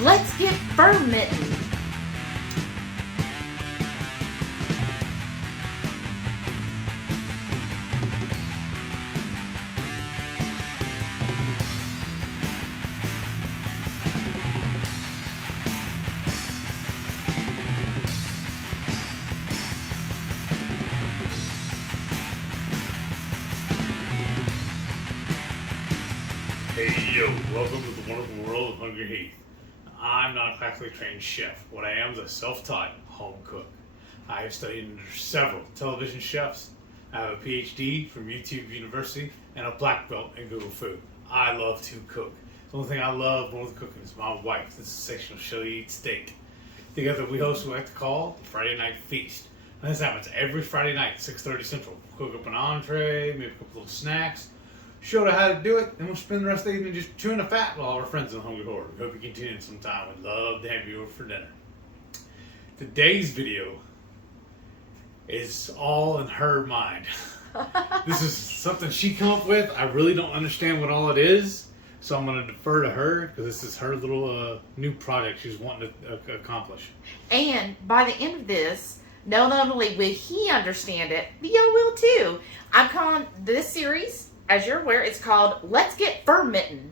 Let's get fermenting. Hey yo, welcome to the wonderful world of HungryHeath. I'm not a classically trained chef. What I am is a self-taught home cook. I have studied under several television chefs. I have a PhD from YouTube University and a black belt in Google Food. I love to cook. The only thing I love more than cooking is my wife, the sensational She'll Eat Steak. Together we host what we like to call the Friday Night Feast. And this happens every Friday night, 6:30 Central. We'll cook up an entree, maybe a couple little snacks, show you how to do it, and we'll spend the rest of the evening just chewing the fat with all our friends in HungryHorde. We hope you can tune in sometime. We'd love to have you over for dinner. Today's video is all in her mind. This is something she came up with. I really don't understand what all it is, so I'm going to defer to her because this is her little new project she's wanting to accomplish. And by the end of this, not only will he understand it, but y'all will too. I'm calling this series, as you're aware, it's called Let's Get Fermenting.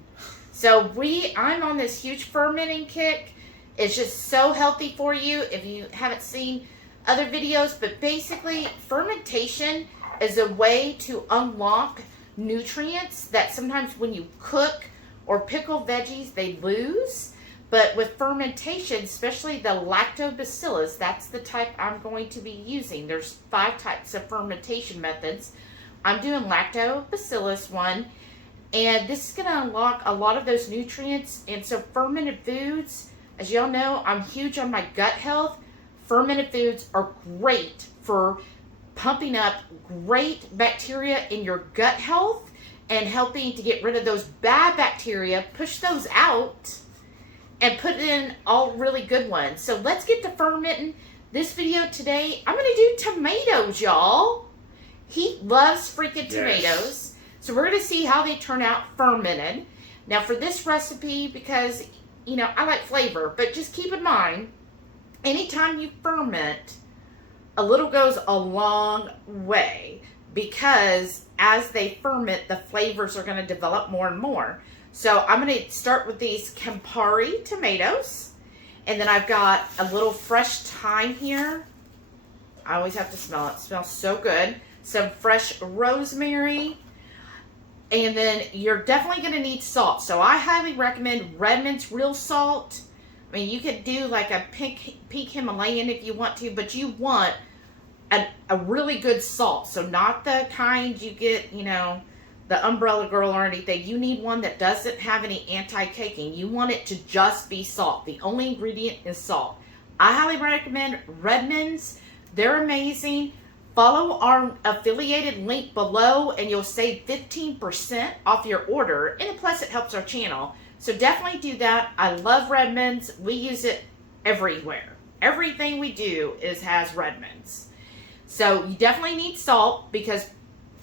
So I'm on this huge fermenting kick. It's just so healthy for you if you haven't seen other videos. But basically, fermentation is a way to unlock nutrients that sometimes when you cook or pickle veggies, they lose. But with fermentation, especially the lactobacillus, that's the type I'm going to be using. There's 5 types of fermentation methods. I'm doing lactobacillus one, and this is going to unlock a lot of those nutrients. And so fermented foods, as y'all know, I'm huge on my gut health. Fermented foods are great for pumping up great bacteria in your gut health and helping to get rid of those bad bacteria, push those out, and put in all really good ones. So let's get to fermenting. This video today, I'm going to do tomatoes, y'all. He loves freaking tomatoes. So we're going to see how they turn out fermented. Now for this recipe, because, you know, I like flavor, but just keep in mind, anytime you ferment, a little goes a long way, because as they ferment, the flavors are going to develop more and more. So I'm going to start with these Campari tomatoes. And then I've got a little fresh thyme here. I always have to smell it. It smells so good. Some fresh rosemary. And then you're definitely going to need salt. So I highly recommend Redmond's real salt. I mean, you could do like a pink Himalayan if you want to, but you want a really good salt. So not the kind you get, you know, the Umbrella Girl or anything. You need one that doesn't have any anti-caking. You want it to just be salt. The only ingredient is salt. I highly recommend Redmond's. They're amazing. Follow our affiliated link below and you'll save 15% off your order. And plus it helps our channel. So definitely do that. I love Redmond's. We use it everywhere. Everything we do has Redmond's. So you definitely need salt, because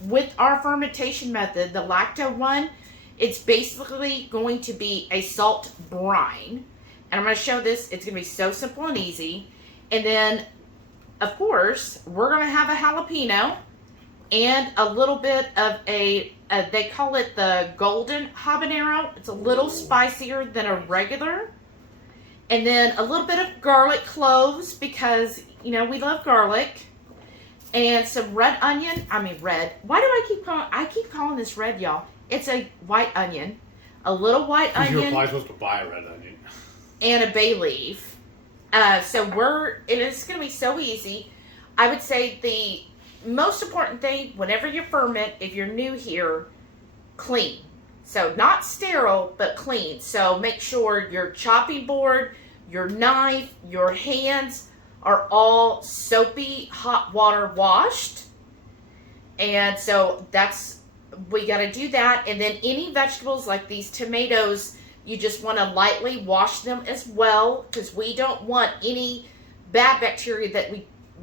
with our fermentation method, the lacto one, it's basically going to be a salt brine. And I'm going to show this. It's going to be so simple and easy. And then, of course, we're going to have a jalapeno and a little bit of they call it the golden habanero. It's a little spicier than a regular. And then a little bit of garlic cloves, because, you know, we love garlic. And some red onion. Red. Why do I keep calling this red, y'all? It's a white onion. A little white onion. You're probably supposed to buy a red onion. And a bay leaf. So it's going to be so easy. I would say the most important thing, whenever you ferment, if you're new here, clean. So not sterile, but clean. So make sure your chopping board, your knife, your hands are all soapy hot water washed. And so we got to do that. And then any vegetables like these tomatoes, you just want to lightly wash them as well, because we don't want any bad bacteria that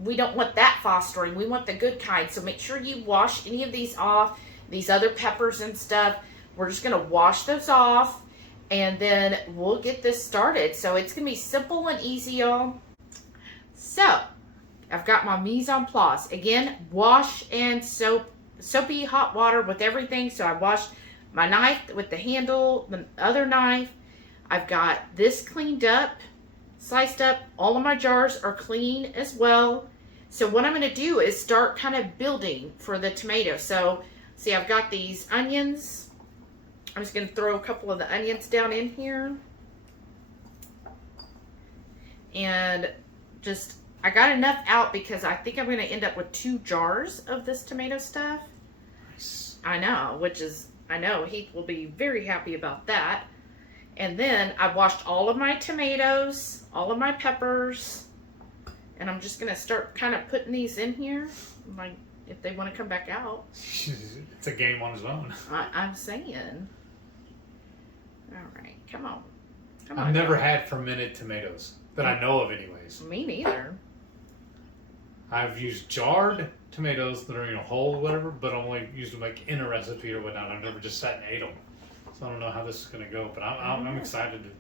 we don't want that fostering. We want the good kind. So make sure you wash any of these off. These other peppers and stuff, we're just going to wash those off. And then we'll get this started. So it's going to be simple and easy, y'all. So I've got my mise en place. Again, wash and soapy hot water with everything. So I washed my knife with the handle, the other knife. I've got this cleaned up, sliced up. All of my jars are clean as well. So what I'm going to do is start kind of building for the tomato. So see, I've got these onions. I'm just going to throw a couple of the onions down in here. And just, I got enough out because I think I'm going to end up with 2 jars of this tomato stuff. Nice. I know, I know Heath will be very happy about that. And then I washed all of my tomatoes, all of my peppers. And I'm just going to start kind of putting these in here. Like, if they want to come back out. It's a game on its own. I'm saying. All right, come on. I've never had fermented tomatoes that I know of anyways. Me neither. I've used jarred tomatoes that are in a hole or whatever, but only used them like in a recipe or whatnot. I've never just sat and ate them. So I don't know how this is going to go, but I'm excited to.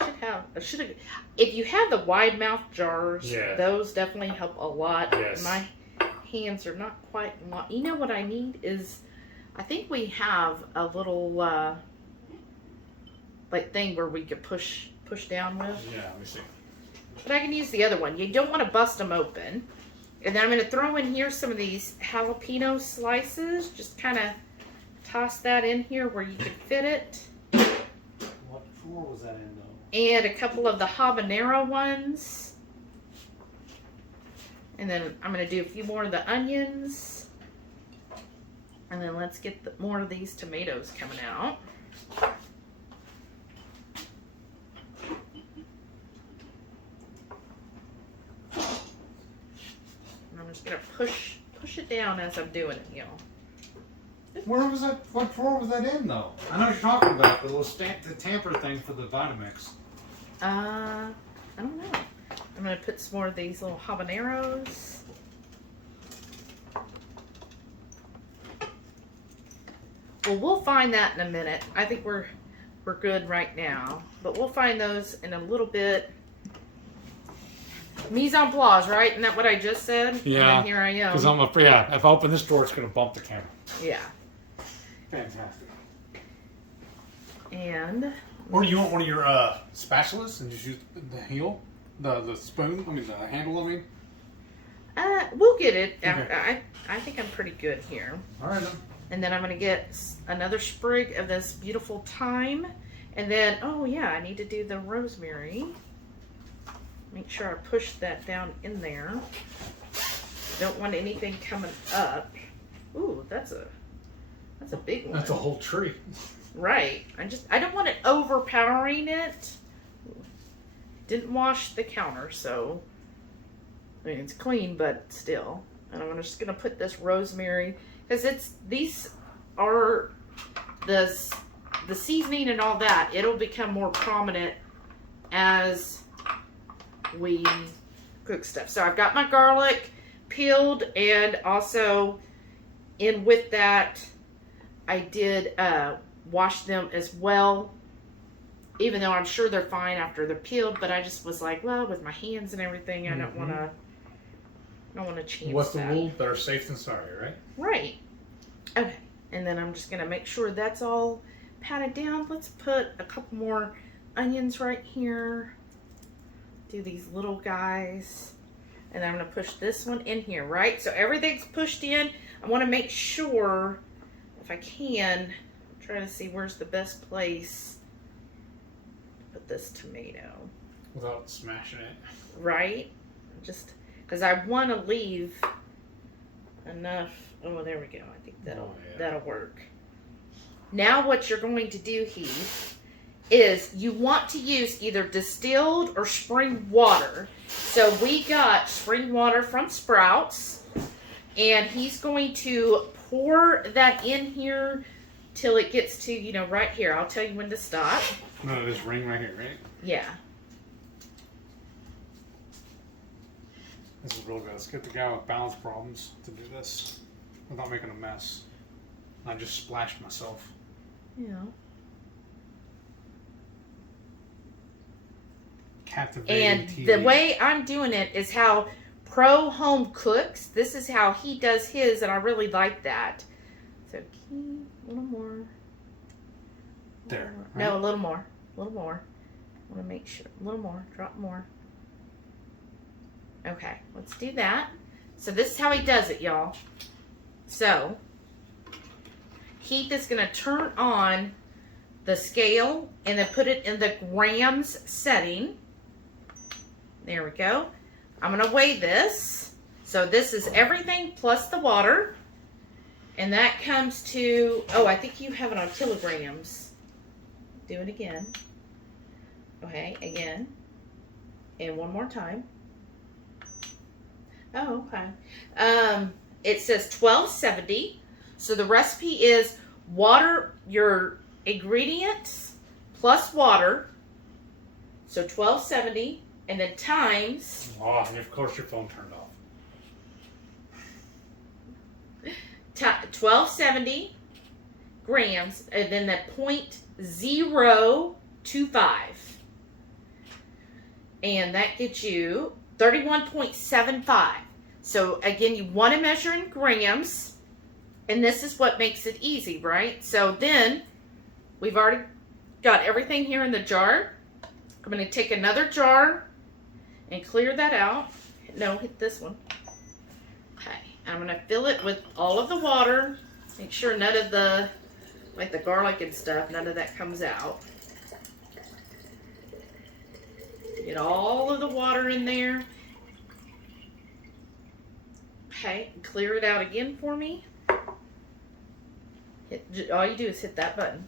I should have. If you have the wide mouth jars, Yeah. those definitely help a lot. Yes. My hands are not quite long. You know what I need is, I think we have a little like thing where we could push down with. Yeah, let me see. But I can use the other one. You don't want to bust them open. And then I'm going to throw in here some of these jalapeno slices. Just kind of toss that in here where you can fit it. What floor was that in, though? And a couple of the habanero ones. And then I'm going to do a few more of the onions. And then let's get more of these tomatoes coming out. And I'm just going to push it down as I'm doing it, y'all. Where was that? What floor was that in, though? I know what you're talking about, the little the tamper thing for the Vitamix. I don't know. I'm going to put some more of these little habaneros. Well, we'll find that in a minute. I think we're good right now. But we'll find those in a little bit. Mise en place, right? Isn't that what I just said? Yeah. And then here I am. Because if I open this door, it's going to bump the camera. Yeah. Fantastic. And... Or do you want one of your spatulas and just use the heel? The spoon? The handle, I mean? we'll get it. Okay. I think I'm pretty good here. All right, then. And then I'm going to get another sprig of this beautiful thyme. And then, oh yeah, I need to do the rosemary. Make sure I push that down in there. Don't want anything coming up. Ooh, that's a big one. That's a whole tree. Right. I don't want it overpowering it. Didn't wash the counter, so I mean it's clean, but still. And I'm just gonna put this rosemary because these are the seasoning and all that. It'll become more prominent as we cook stuff. So I've got my garlic peeled, and also in with that I did wash them as well, even though I'm sure they're fine after they're peeled, but I just was like, well, with my hands and everything, I don't want to chance What's the that. rule? Better safe than sorry, right? Right. Okay. And then I'm just going to make sure that's all patted down. Let's put a couple more onions right here. Do these little guys. And then I'm going to push this one in here, right? So everything's pushed in. I want to make sure, if I can, try to see where's the best place to put this tomato. Without smashing it. Right? Just because I want to leave enough. Oh, there we go. I think that'll work. Now what you're going to do, Heath, is you want to use either distilled or spring water. So we got spring water from Sprouts, and he's going to pour that in here till it gets to, right here. I'll tell you when to stop. No, this ring right here, right? Yeah. This is real good. Let's get the guy with balance problems to do this without making a mess. I just splashed myself. Yeah. captivating And TV. the way I'm doing it is how Pro Home cooks. This is how he does his, and I really like that. So keep a little more. There. No, right? a little more. A little more. I want to make sure. A little more. Drop more. Okay, let's do that. So this is how he does it, y'all. So Heath is going to turn on the scale and then put it in the grams setting. There we go. I'm going to weigh this. So this is everything plus the water. And that comes to, oh, I think you have it on kilograms. Do it again. Okay, again. And one more time. Oh, okay. It says 1270. So the recipe is water, your ingredients plus water. So 1270. And then times. Oh, and of course your phone turned off. 1270 grams. And then the 0.025. And that gets you 31.75. So again, you want to measure in grams, and this is what makes it easy, right? So then we've already got everything here in the jar. I'm going to take another jar and clear that out. No, hit this one. Okay, I'm going to fill it with all of the water. Make sure none of the, like the garlic and stuff, none of that comes out. Get all of the water in there. Okay, clear it out again for me. All you do is hit that button.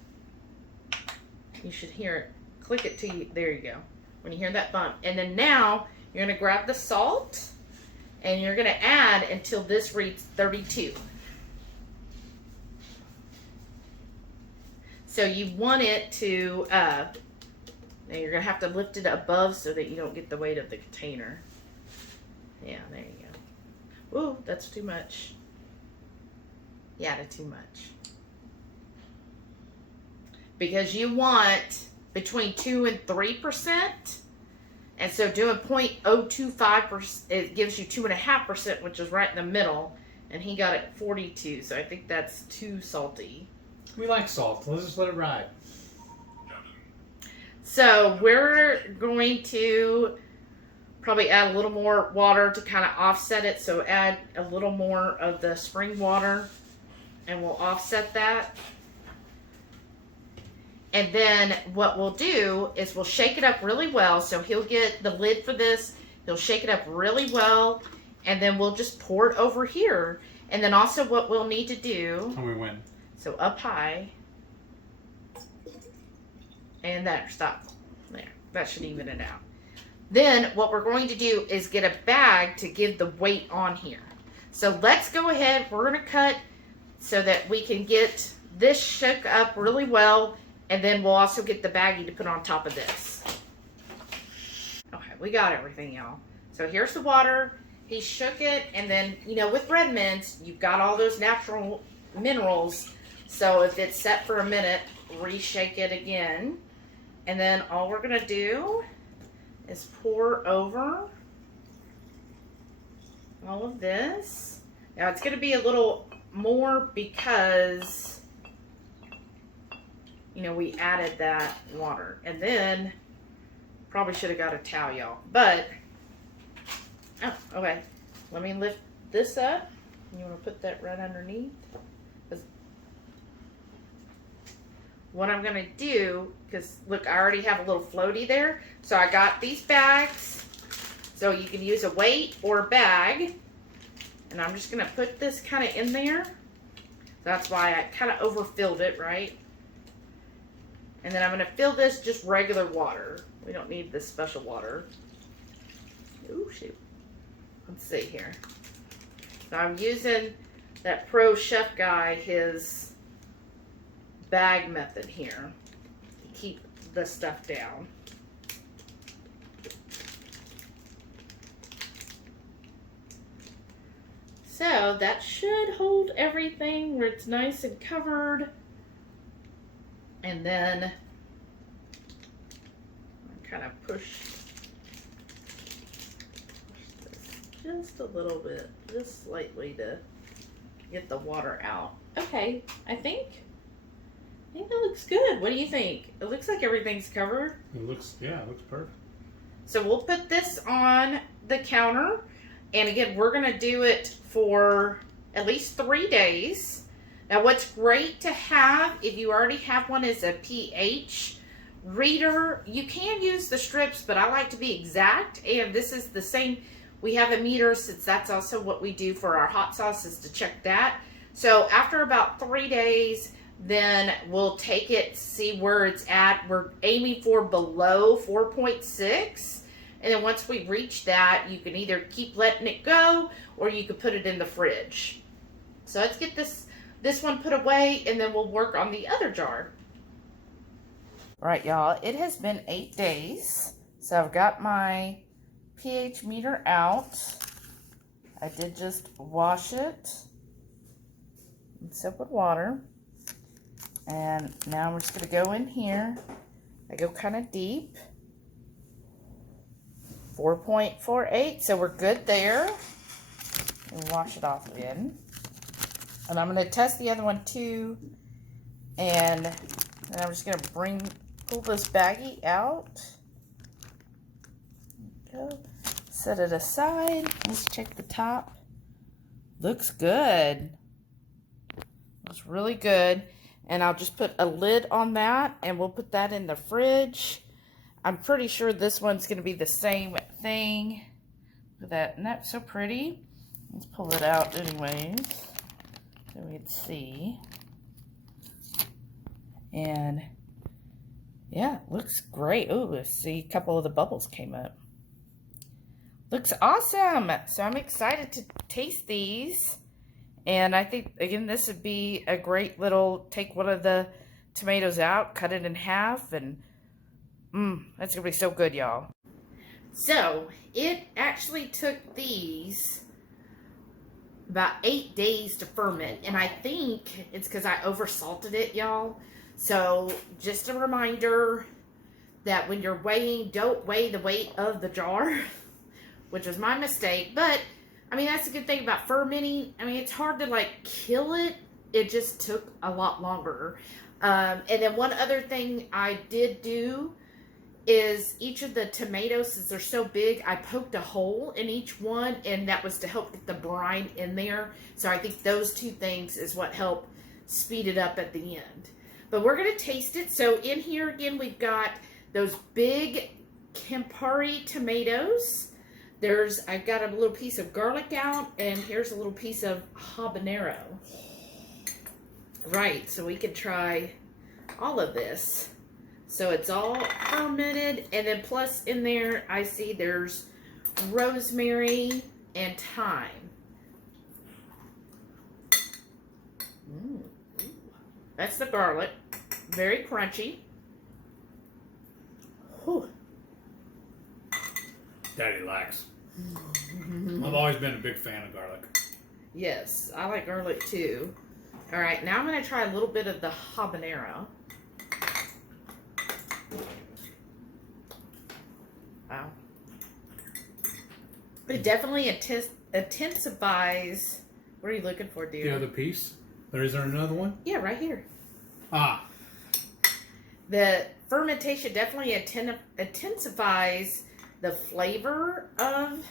You should hear it. Click it till you, there you go. When you hear that bump. And then now, you're going to grab the salt, and you're going to add until this reads 32. So you want it to, now you're going to have to lift it above so that you don't get the weight of the container. Yeah, there you go. Ooh, that's too much. You added too much. Because you want between 2 and 3%. And so doing 0.025%, it gives you 2.5%, which is right in the middle. And he got it 42, so I think that's too salty. We like salt. Let's just let it ride. So we're going to probably add a little more water to kind of offset it. So add a little more of the spring water and we'll offset that. And then what we'll do is we'll shake it up really well. So he'll get the lid for this. He'll shake it up really well. And then we'll just pour it over here. And then also what we'll need to do. And we win. So up high. And there, stop. There, that should even it out. Then what we're going to do is get a bag to give the weight on here. So let's go ahead. We're going to cut so that we can get this shook up really well. And then we'll also get the baggie to put on top of this. Okay, we got everything, y'all. So here's the water. He shook it. And then, you know, with red mints, you've got all those natural minerals. So if it's set for a minute, reshake it again. And then all we're going to do is pour over all of this. Now it's going to be a little more because, you know, we added that water. And then, probably should have got a towel, y'all. But, oh, okay. Let me lift this up. You want to put that right underneath? What I'm going to do, because look, I already have a little floaty there. So I got these bags. So you can use a weight or a bag. And I'm just going to put this kind of in there. That's why I kind of overfilled it, right? And then I'm going to fill this just regular water. We don't need this special water. Ooh, shoot. Let's see here. So I'm using that pro chef guy, his bag method here to keep the stuff down. So that should hold everything where it's nice and covered. And then kind of push just a little bit, just slightly to get the water out. Okay, I think that looks good. What do you think? It looks like everything's covered. It looks perfect. So we'll put this on the counter. And again, we're going to do it for at least 3 days. Now, what's great to have, if you already have one, is a pH reader. You can use the strips, but I like to be exact. And this is the same. We have a meter, since that's also what we do for our hot sauce, is to check that. So after about 3 days, then we'll take it, see where it's at. We're aiming for below 4.6. And then once we reach that, you can either keep letting it go or you could put it in the fridge. So let's get this one put away, and then we'll work on the other jar. All right, y'all, it has been 8 days. So I've got my pH meter out. I did just wash it in soap and water. And now we're just going to go in here. I go kind of deep. 4.48, so we're good there. And wash it off again. And I'm going to test the other one too. And then I'm just going to pull this baggie out. There we go. Set it aside. Let's check the top. Looks good. Looks really good. And I'll just put a lid on that, and we'll put that in the fridge. I'm pretty sure this one's going to be the same thing. Look at that. Isn't that so pretty? Let's pull it out anyways, so we can see. And yeah, looks great. Oh, let's see, a couple of the bubbles came up. Looks awesome. So I'm excited to taste these. And I think, again, this would be a great little, take one of the tomatoes out, cut it in half, and that's going to be so good, y'all. So, it actually took these about 8 days to ferment. And I think it's because I oversalted it, y'all. So, just a reminder that when you're weighing, don't weigh the weight of the jar, which was my mistake. But I mean, that's the good thing about fermenting. I mean, it's hard to, like, kill it. It just took a lot longer. And then one other thing I did do is each of the tomatoes, since they're so big, I poked a hole in each one, and that was to help get the brine in there. So I think those two things is what helped speed it up at the end. But we're going to taste it. So in here, again, we've got those big Campari tomatoes. I've got a little piece of garlic out, and here's a little piece of habanero. Right, so we could try all of this. So it's all fermented, and then plus in there, I see there's rosemary and thyme. That's the garlic. Very crunchy. Whew. Daddy likes. I've always been a big fan of garlic. Yes, I like garlic too. All right, now I'm going to try a little bit of the habanero. Wow. It definitely intensifies. What are you looking for, dear? The other piece? Is there another one? Yeah, right here. Ah. The fermentation definitely intensifies the flavor of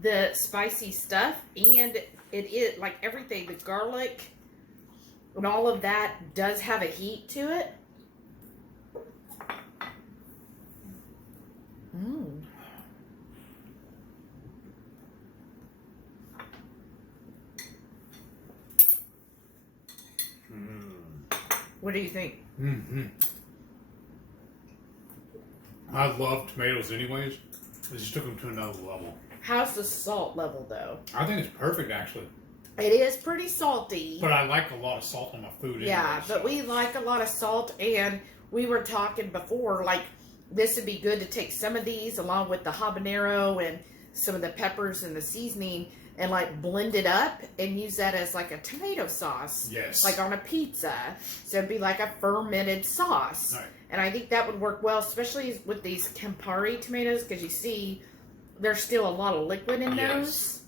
the spicy stuff, and it is like everything, the garlic and all of that does have a heat to it. What do you think? I love tomatoes anyways. It just took them to another level. How's the salt level, though? I think it's perfect, actually. It is pretty salty. But I like a lot of salt on my food anyway. Yeah, but we like a lot of salt, and we were talking before, like, this would be good to take some of these along with the habanero and some of the peppers and the seasoning and, like, blend it up and use that as, like, a tomato sauce. Yes. Like on a pizza. So it'd be like a fermented sauce. Right. And I think that would work well, especially with these Campari tomatoes, because you see there's still a lot of liquid in Yes. those.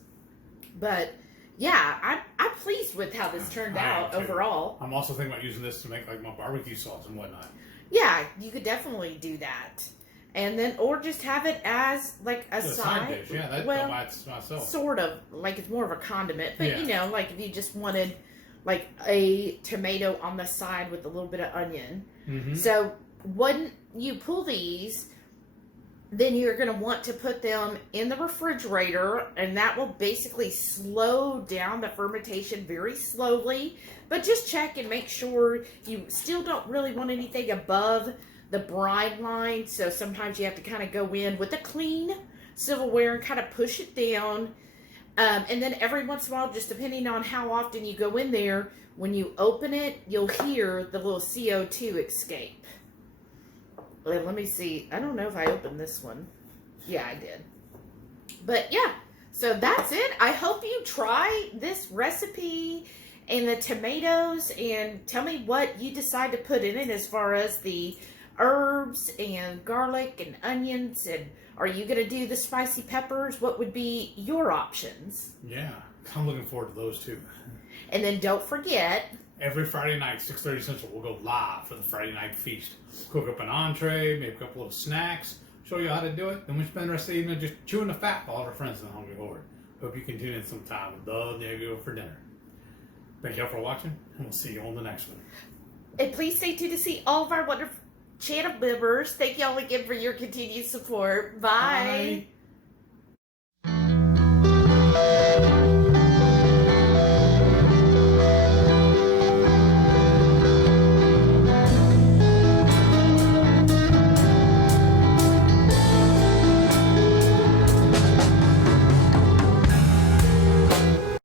But yeah, I'm pleased with how this turned out overall. I'm also thinking about using this to make like my barbecue sauce and whatnot. Yeah, you could definitely do that. And then, or just have it as like a side dish. Yeah, that well, myself. sort of like it's more of a condiment. But Yeah. you know, like if you just wanted like a tomato on the side with a little bit of onion. Mm-hmm. So when you pull these, then you're going to want to put them in the refrigerator, and that will basically slow down the fermentation very slowly. But just check and make sure you still don't really want anything above the brine line. So sometimes you have to kind of go in with a clean silverware and kind of push it down. And then every once in a while, just depending on how often you go in there, when you open it, you'll hear the little CO2 escape. Let me see. I don't know if I opened this one. Yeah, I did. But yeah, so that's it. I hope you try this recipe and the tomatoes and tell me what you decide to put in it as far as the herbs and garlic and onions. And are you going to do the spicy peppers? What would be your options? Yeah, I'm looking forward to those too. And then don't forget, Every Friday night, 6:30 Central, we'll go live for the Friday night feast. Cook up an entree, maybe a couple of snacks, show you how to do it. Then we spend the rest of the evening just chewing the fat with all our friends in the Hungry Horde. Hope you can tune in sometime. We'd love to have you over for dinner. Thank y'all for watching, and we'll see you on the next one. and please stay tuned to see all of our wonderful channel members. Thank y'all again for your continued support. Bye. Bye.